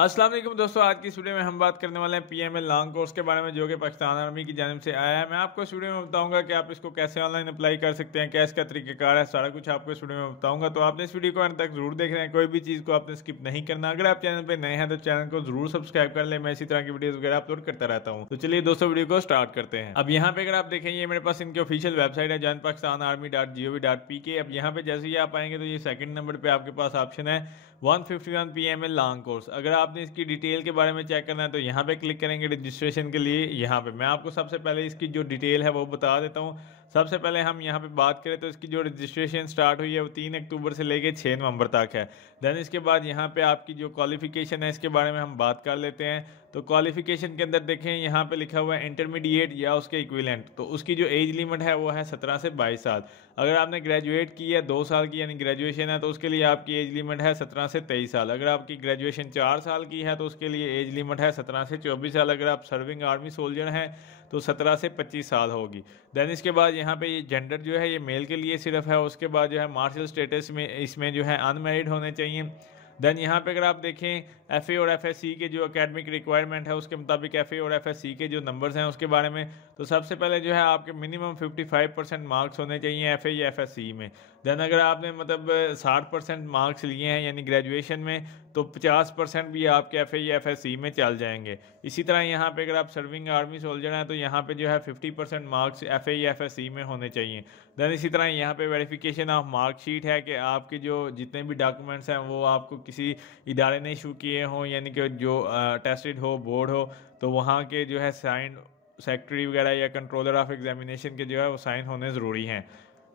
अस्सलाम वालेकुम दोस्तों, आज की इस वीडियो में हम बात करने वाले हैं पीएमएल लॉन्ग कोर्स के बारे में जो कि पाकिस्तान आर्मी की जानिब से आया है। मैं आपको इस वीडियो में बताऊंगा कि आप इसको कैसे ऑनलाइन अप्लाई कर सकते हैं, क्या इसका तरीकेकार है, सारा कुछ आपको इस वीडियो में बताऊंगा। तो आपने इस वीडियो को अंत तक जरूर देख रहे हैं, कोई भी चीज़ को आपने स्किप नहीं करना। अगर आप चैनल पर नए हैं तो चैनल को जरूर सब्सक्राइब कर ले, मैं इसी तरह की वीडियो वगैरह अपलोड करता रहता हूँ। तो चलिए दोस्तों वीडियो को स्टार्ट करते हैं। अब यहाँ पे अगर आप देखें, ये मेरे पास इनकी ऑफिशियल वेबसाइट है janpakistanarmy.gov.pk। अब यहाँ पे जैसे ही आप आएंगे तो ये सेकंड नंबर पे आपके पास ऑप्शन है 151 पीएमएल लॉन्ग कोर्स। अगर आपने इसकी डिटेल के बारे में चेक करना है तो यहाँ पे क्लिक करेंगे रजिस्ट्रेशन के लिए। यहाँ पे मैं आपको सबसे पहले इसकी जो डिटेल है वो बता देता हूँ। सबसे पहले हम यहाँ पे बात करें तो इसकी जो रजिस्ट्रेशन स्टार्ट हुई है वो 3 अक्टूबर से लेके 6 नवंबर तक है। देन इसके बाद यहाँ पे आपकी जो क्वालिफिकेशन है इसके बारे में हम बात कर लेते हैं। तो क्वालिफिकेशन के अंदर देखें, यहाँ पे लिखा हुआ है इंटरमीडिएट या उसके इक्विवेलेंट। तो उसकी जो एज लिमिट है वो है 17 से 22 साल। अगर आपने ग्रेजुएट की है 2 साल की यानी ग्रेजुएशन है तो उसके लिए आपकी एज लिमिट है 17 से 23 साल। अगर आपकी ग्रेजुएशन 4 साल की है तो उसके लिए एज लिमिट है 17 से 24 साल। अगर आप सर्विंग आर्मी सोल्जर हैं तो 17 से 25 साल होगी। देन इसके बाद यहाँ पे ये जेंडर जो है ये मेल के लिए सिर्फ है। उसके बाद जो है मार्शल स्टेटस में इसमें जो है अनमैरिड होने चाहिए। देन यहाँ पे अगर आप देखें एफए और एफएससी के जो एकेडमिक रिक्वायरमेंट है उसके मुताबिक एफए और एफएससी के जो नंबर्स हैं उसके बारे में, तो सबसे पहले जो है आपके मिनिमम 55% मार्क्स होने चाहिए एफए या एफएससी में। देन अगर आपने मतलब 60% मार्क्स लिए हैं यानी ग्रेजुएशन में तो 50% भी आपके एफए या एफएससी में चल जाएंगे। इसी तरह यहाँ पे अगर आप सर्विंग आर्मी सोल्जर हैं तो यहाँ पे जो है 50% मार्क्स एफए या एफएससी में होने चाहिए। देन इसी तरह यहाँ पे वेरिफिकेशन ऑफ मार्कशीट है कि आपके जो जितने भी डॉक्यूमेंट्स हैं वो आपको किसी इदारे ने इशू किए हों यानी कि जो टेस्टेड हो, बोर्ड हो, तो वहाँ के जो है साइन सेक्रेटरी वगैरह या कंट्रोलर ऑफ एग्जामिनेशन के जो है वो साइन होने ज़रूरी हैं।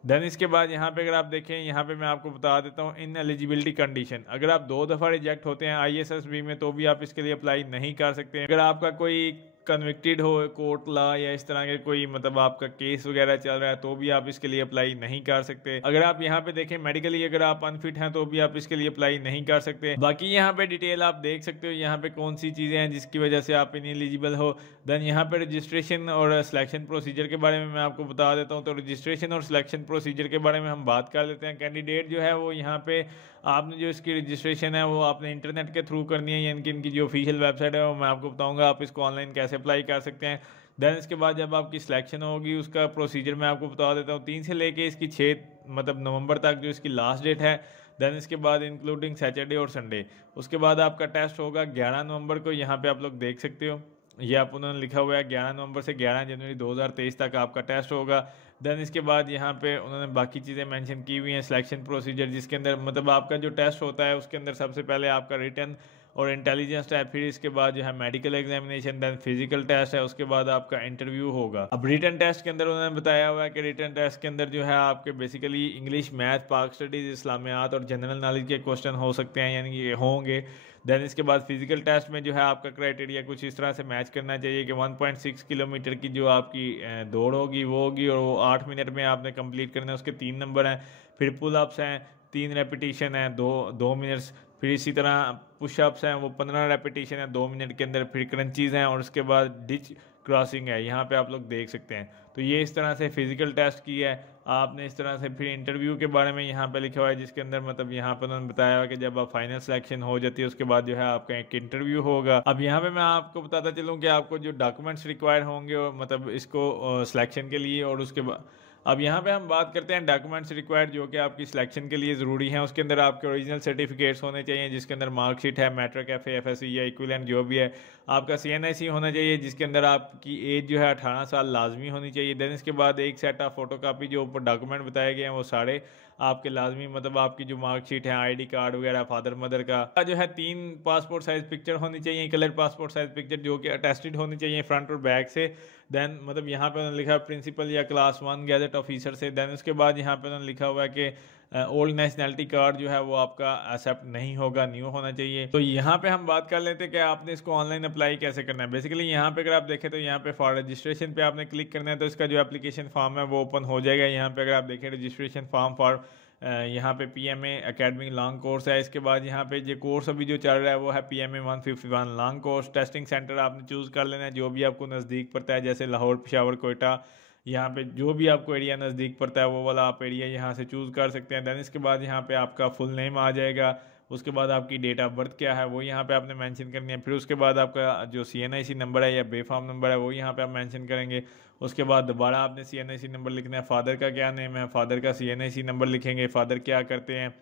देन इसके बाद यहाँ पे अगर आप देखें, यहाँ पे मैं आपको बता देता हूँ इन एलिजिबिलिटी कंडीशन। अगर आप 2 दफ़ा रिजेक्ट होते हैं आईएसएसबी में तो भी आप इसके लिए अप्लाई नहीं कर सकते। अगर आपका कोई कन्विक्टेड हो कोर्ट ला या इस तरह के कोई मतलब आपका केस वगैरह चल रहा है तो भी आप इसके लिए अप्लाई नहीं कर सकते। अगर आप यहाँ पे देखें मेडिकली अगर आप अनफिट हैं तो भी आप इसके लिए अप्लाई नहीं कर सकते। बाकी यहाँ पे डिटेल आप देख सकते हो, यहाँ पे कौन सी चीज़ें हैं जिसकी वजह से आप इनएलिजिबल हो। देन यहाँ पे रजिस्ट्रेशन और सिलेक्शन प्रोसीजर के बारे में मैं आपको बता देता हूँ। तो रजिस्ट्रेशन और सिलेक्शन प्रोसीजर के बारे में हम बात कर लेते हैं। कैंडिडेट जो है वो यहाँ पे आपने जो इसकी रजिस्ट्रेशन है वो आपने इंटरनेट के थ्रू करनी है यानी कि इनकी जो ऑफिशियल वेबसाइट है वो मैं आपको बताऊंगा आप इसको ऑनलाइन कैसे अप्लाई कर सकते हैं। देन इसके बाद जब आपकी सिलेक्शन होगी उसका प्रोसीजर मैं आपको बता देता हूँ। 3 से लेके इसकी 6 मतलब नवंबर तक जो इसकी लास्ट डेट है। देन इसके बाद इंक्लूडिंग सैटरडे और संडे। उसके बाद आपका टेस्ट होगा 11 नवंबर को, यहाँ पे आप लोग देख सकते हो। ये आप उन्होंने लिखा हुआ है 11 नवंबर से 11 जनवरी 2023 तक आपका टेस्ट होगा। देन इसके बाद यहाँ पे उन्होंने बाकी चीज़ें मेंशन की हुई हैं सिलेक्शन प्रोसीजर, जिसके अंदर मतलब आपका जो टेस्ट होता है उसके अंदर सबसे पहले आपका रिटन और इंटेलिजेंस है, फिर इसके बाद जो है medical examination, then physical test है, उसके बाद आपका इंटरव्यू होगा। अब रिटन टेस्ट के अंदर उन्होंने बताया हुआ है कि रिटन टेस्ट के अंदर जो है आपके बेसिकली इंग्लिश, मैथ, पाक स्टडीज़, इस्लामियात और जनरल नॉलेज के क्वेश्चन हो सकते हैं यानी कि होंगे। देन इसके बाद फिजिकल टेस्ट में जो है आपका क्राइटेरिया कुछ इस तरह से मैच करना चाहिए कि 1.6 किलोमीटर की जो आपकी दौड़ होगी वो होगी और वो 8 मिनट में आपने कंप्लीट करना है। उसके 3 नंबर हैं। फिर पुल अप्स हैं 3 रेपिटेशन है 2 मिनट्स। फिर इसी तरह पुशअप्स हैं वो 15 रेपिटेशन है 2 मिनट के अंदर। फिर क्रंचीज़ हैं और उसके बाद डिच क्रॉसिंग है, यहाँ पे आप लोग देख सकते हैं। तो ये इस तरह से फिजिकल टेस्ट की है आपने इस तरह से। फिर इंटरव्यू के बारे में यहाँ पे लिखा हुआ है जिसके अंदर मतलब यहाँ पर उन्होंने बताया हुआ कि जब आप फाइनल सिलेक्शन हो जाती है उसके बाद जो है आपका एक इंटरव्यू होगा। अब यहाँ पे मैं आपको बताता चलूँ कि आपको जो डॉक्यूमेंट्स रिक्वायर होंगे और मतलब इसको सिलेक्शन के लिए, और उसके बाद अब यहाँ पे हम बात करते हैं डॉक्यूमेंट्स रिक्वायर्ड जो कि आपकी सिलेक्शन के लिए ज़रूरी हैं। उसके अंदर आपके ओरिजिनल सर्टिफिकेट्स होने चाहिए जिसके अंदर मार्कशीट है, मैट्रिक, एफए, एफएससी या इक्विवेलेंट जो भी है। आपका सीएनआईसी होना चाहिए जिसके अंदर आपकी एज जो है 18 साल लाजमी होनी चाहिए। देन इसके बाद एक सेट ऑफ फोटोकॉपी जो ऊपर डॉक्यूमेंट बताए गए हैं वो सारे आपके लाजमी, मतलब आपकी जो मार्कशीट है, आईडी कार्ड वगैरह, फादर मदर का जो है 3 पासपोर्ट साइज पिक्चर होनी चाहिए, कलर पासपोर्ट साइज पिक्चर जो कि अटेस्टेड होनी चाहिए फ्रंट और बैक से। देन मतलब यहाँ पे उन्होंने लिखा है प्रिंसिपल या क्लास 1 गैजेट ऑफिसर से। देन उसके बाद यहाँ पे उन्होंने लिखा हुआ है कि ओल्ड नेशनैलिटी कार्ड जो है वो आपका एक्सेप्ट नहीं होगा, न्यू होना चाहिए। तो यहाँ पे हम बात कर लेते हैं कि आपने इसको ऑनलाइन अप्लाई कैसे करना है। बेसिकली यहाँ पे अगर आप देखें तो यहाँ पे फॉर रजिस्ट्रेशन पे आपने क्लिक करना है तो इसका जो एप्लीकेशन फॉर्म है वो ओपन हो जाएगा। यहाँ पे अगर आप देखें रजिस्ट्रेशन फॉर्म फॉर यहाँ पे पीएमए एकेडमिक लॉन्ग कोर्स है। इसके बाद यहाँ पे जो कोर्स अभी जो चल रहा है वो है PMA 151 long course. Testing centre आपने चूज़ कर लेना है जो भी आपको नज़दीक पड़ता है, जैसे लाहौर, पेशावर, कोयटा, यहाँ पे जो भी आपको एरिया नज़दीक पड़ता है वो वाला आप एरिया यहाँ से चूज़ कर सकते हैं। देन इसके बाद यहाँ पे आपका फुल नेम आ जाएगा, उसके बाद आपकी डेट ऑफ बर्थ क्या है वो यहाँ पे आपने मेंशन करनी है। फिर उसके बाद आपका जो CNIC नंबर है या बेफाम नंबर है वो यहाँ पे आप मेंशन करेंगे। उसके बाद दोबारा आपने CNIC नंबर लिखना है। फादर का क्या नेम है, फादर का CNIC नंबर लिखेंगे। फादर क्या करते हैं,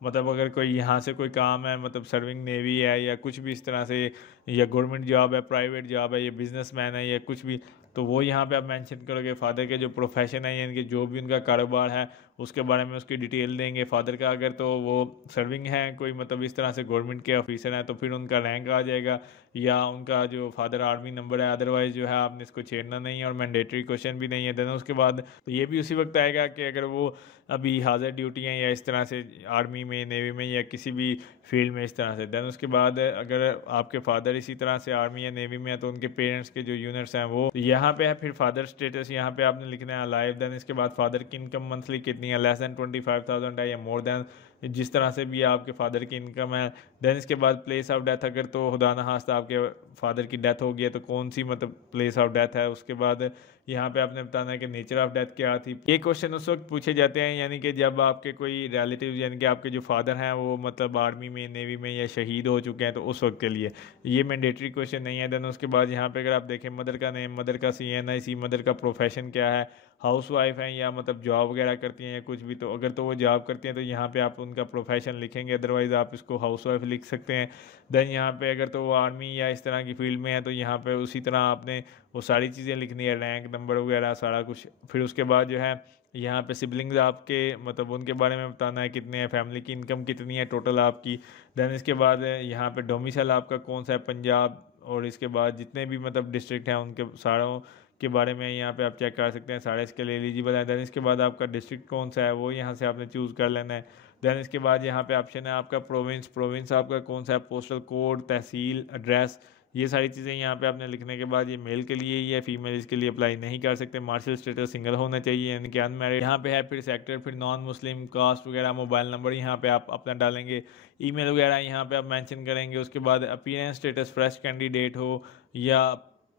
मतलब अगर कोई यहाँ से कोई काम है, मतलब सर्विंग नेवी है या कुछ भी इस तरह से, या गवर्नमेंट जॉब है, प्राइवेट जॉब है, या बिजनेसमैन है या कुछ भी, तो वो यहाँ पे आप मेंशन करोगे। फादर के जो प्रोफेशन है यानी कि जो भी उनका कारोबार है उसके बारे में उसकी डिटेल देंगे। फादर का अगर तो वो सर्विंग है कोई, मतलब इस तरह से गवर्नमेंट के ऑफिसर हैं, तो फिर उनका रैंक आ जाएगा या उनका जो फादर आर्मी नंबर है। अदरवाइज जो है आपने इसको छेड़ना नहीं है और मैंडेटरी क्वेश्चन भी नहीं है। देन उसके बाद तो ये भी उसी वक्त आएगा कि अगर वो अभी हाजिर ड्यूटी हैं या इस तरह से आर्मी में, नेवी में या किसी भी फील्ड में इस तरह से। देन उसके बाद अगर आपके फादर इसी तरह से आर्मी या नेवी में है तो उनके पेरेंट्स के जो यूनिट्स हैं वो यहाँ पे है। फिर फादर स्टेटस यहाँ पे आपने लिखना है अलाइव। देन इसके बाद फादर की इनकम मंथली कितनी है, लेस देन 25,000 है या मोर देन, जिस तरह से भी आपके फादर की इनकम है। देन इसके बाद प्लेस ऑफ डेथ, अगर तो खुदा न खास्ता आपके फादर की डेथ हो गई है तो कौन सी मतलब प्लेस ऑफ डेथ है। उसके बाद यहाँ पे आपने बताना है कि नेचर ऑफ डेथ क्या थी। ये क्वेश्चन उस वक्त पूछे जाते हैं यानी कि जब आपके कोई रिलेटिव यानी कि आपके जो फादर हैं वो मतलब आर्मी में, नेवी में या शहीद हो चुके हैं, तो उस वक्त के लिए ये मैंडेटरी क्वेश्चन नहीं है। देन उसके बाद यहाँ पे अगर आप देखें मदर का नेम, मदर का CNIC, मदर का प्रोफेशन क्या है, हाउस वाइफ हैं या मतलब जॉब वगैरह करती हैं या कुछ भी, तो अगर तो वो जॉब करती हैं तो यहाँ पे आप उनका प्रोफेशन लिखेंगे। अदरवाइज़ आप इसको हाउस वाइफ लिख सकते हैं। देन यहाँ पे अगर तो वो आर्मी या इस तरह की फील्ड में है तो यहाँ पे उसी तरह आपने वो सारी चीज़ें लिखनी है, रैंक नंबर वगैरह सारा कुछ। फिर उसके बाद जो है यहाँ पे सिबलिंग्स आपके मतलब उनके बारे में बताना है कितने हैं, फैमिली की इनकम कितनी है टोटल आपकी। देन इसके बाद यहाँ पे डोमिसाइल आपका कौन सा है, पंजाब, और इसके बाद जितने भी मतलब डिस्ट्रिक्ट हैं उनके सारों के बारे में यहाँ पे आप चेक कर सकते हैं, सारे इसके लिए एलिजिबल है। देन इसके बाद आपका डिस्ट्रिक्ट कौन सा है वो यहाँ से आपने चूज़ कर लेना है। देन इसके बाद यहाँ पे ऑप्शन है आपका प्रोविंस, प्रोविंस आपका कौन सा है, पोस्टल कोड, तहसील, एड्रेस, ये सारी चीज़ें यहाँ पे आपने लिखने के बाद ये मेल के लिए ही है, फीमेल इसके लिए अप्लाई नहीं कर सकते। मार्शल स्टेटस सिंगल होना चाहिए यानी कि अनमैरिड। यहाँ पे है फिर सेक्टर, फिर नॉन मुस्लिम, कास्ट वगैरह, मोबाइल नंबर यहाँ पे आप अपना डालेंगे, ईमेल वगैरह यहाँ पे आप मेंशन करेंगे। उसके बाद अपीयरेंस स्टेटस फ्रेश कैंडिडेट हो या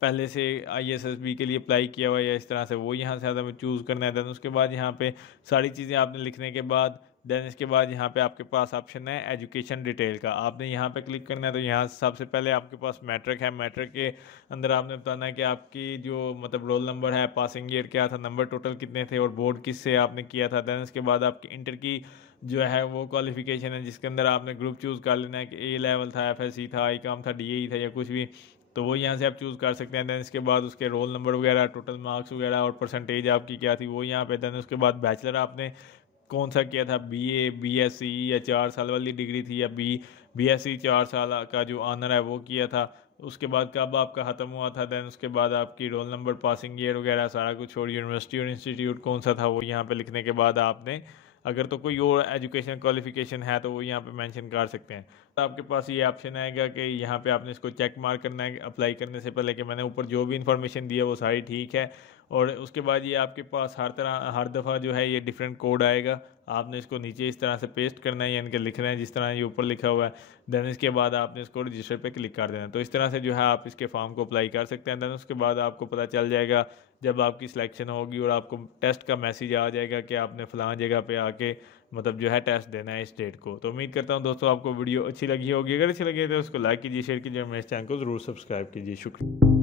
पहले से ISSB के लिए अप्लाई किया हुआ या इस तरह से, वो यहाँ से हमें चूज़ करना है। देन उसके बाद यहाँ पे सारी चीज़ें आपने लिखने के बाद देन इसके बाद यहाँ पे आपके पास ऑप्शन है एजुकेशन डिटेल का, आपने यहाँ पे क्लिक करना है। तो यहाँ सबसे पहले आपके पास मैट्रिक है, मैट्रिक के अंदर आपने बताना है कि आपकी जो मतलब रोल नंबर है, पासिंग ईयर क्या था, नंबर टोटल कितने थे और बोर्ड किस से आपने किया था। देन इसके बाद आपकी इंटर की जो है वो क्वालिफिकेशन है जिसके अंदर आपने ग्रुप चूज़ कर लेना है कि A लेवल था, FSC था, ICOM था, DAE था या कुछ भी, तो वो यहाँ से आप चूज़ कर सकते हैं। देन इसके बाद उसके रोल नंबर वगैरह, टोटल मार्क्स वगैरह और परसेंटेज आपकी क्या थी वो यहाँ पे। देन उसके बाद बैचलर आपने कौन सा किया था, BA, BSc या 4 साल वाली डिग्री थी, या BSc 4 साल का जो ऑनर है वो किया था। उसके बाद कब आपका ख़त्म हुआ था। देन उसके बाद आपकी रोल नंबर, पासिंग ईयर वगैरह सारा कुछ, और यूनिवर्सिटी और इंस्टीट्यूट कौन सा था वो यहाँ पे लिखने के बाद आपने अगर तो कोई और एजुकेशन क्वालिफिकेशन है तो वो यहाँ पे मेंशन कर सकते हैं। तो आपके पास ये ऑप्शन आएगा कि यहाँ पे आपने इसको चेक मार्क करना है अप्लाई करने से पहले कि मैंने ऊपर जो भी इन्फॉर्मेशन दी है वो सारी ठीक है। और उसके बाद ये आपके पास हर दफ़ा जो है ये डिफरेंट कोड आएगा, आपने इसको नीचे इस तरह से पेस्ट करना है यानी कि लिखना है जिस तरह ये ऊपर लिखा हुआ है। देन इसके बाद आपने इसको रजिस्टर पे क्लिक कर देना है। तो इस तरह से जो है आप इसके फॉर्म को अप्लाई कर सकते हैं। देन उसके बाद आपको पता चल जाएगा जब आपकी सिलेक्शन होगी और आपको टेस्ट का मैसेज आ जाएगा कि आपने फ़लाँ जगह पे आके मतलब जो है टेस्ट देना है इस डेट को। तो उम्मीद करता हूँ दोस्तों आपको वीडियो अच्छी लगी होगी। अगर अच्छी लगी तो उसको लाइक कीजिए, शेयर कीजिए, मेरे चैनल को ज़रूर सब्सक्राइब कीजिए। शुक्रिया।